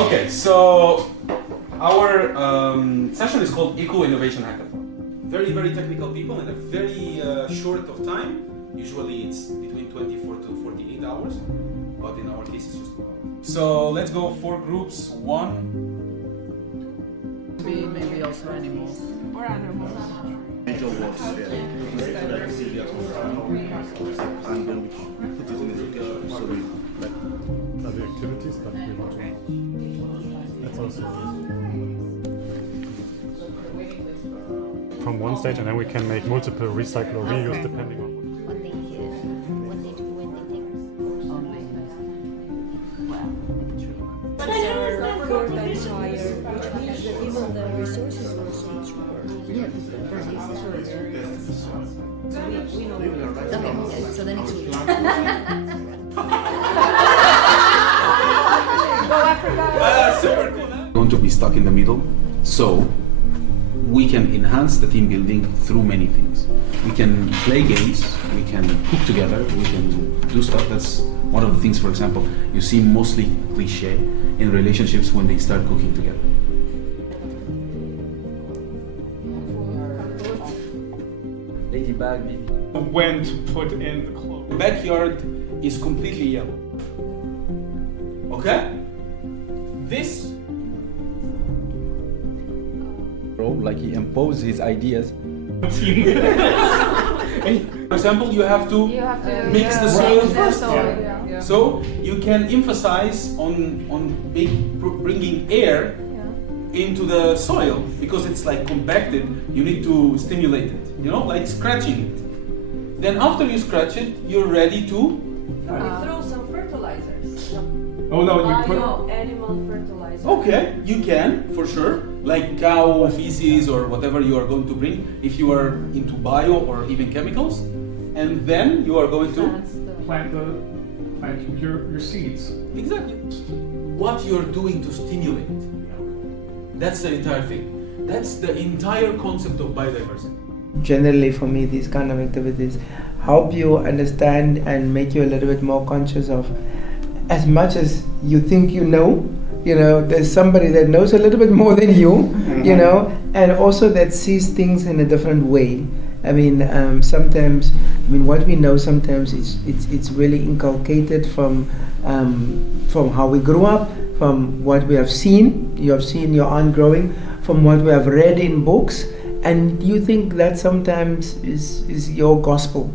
Okay, so our session is called Eco Innovation Hackathon. Very, very technical people in a very short of time. Usually it's between 24 to 48 hours, but in our case it's just 2 hours. So let's go 4 groups. 1. Maybe also animals. Or animals. Angel was and then we put this in the so we like the activities that we want to know. That's also from one stage, and then we can make multiple recycle or reuse depending on what they do, when they take. But I have 4 times higher, which means that even the resources were so much more. Yeah, We know. okay, so then it's weird. Super cool. Going to be stuck in the middle, so we can enhance the team building through many things. We can play games, we can cook together, we can do stuff. That's one of the things, for example, you see mostly cliche in relationships when they start cooking together. Ladybug, maybe. When to put in the clothes. The backyard is completely yellow. Okay? This. Like he imposed his ideas. For example, you have to mix the soil first. Yeah. So you can emphasize on bringing air into the soil because it's like compacted. You need to stimulate it, like scratching it. Then after you scratch it, you're ready to Throw some fertilizers. Oh no, you put. Animal fertilizer. Okay, you can, for sure, like cow feces or whatever you are going to bring if you are into bio or even chemicals. And then you are going to Plant your seeds. exactly what you're doing to stimulate. That's the entire thing. That's the entire concept of biodiversity. Generally, for me, these kind of activities help you understand and make you a little bit more conscious of, as much as you think there's somebody that knows a little bit more than you, and also that sees things in a different way. I mean, sometimes, what we know sometimes it's really inculcated from how we grew up, from what we have seen. You have seen your aunt growing, from what we have read in books, and you think that sometimes is your gospel.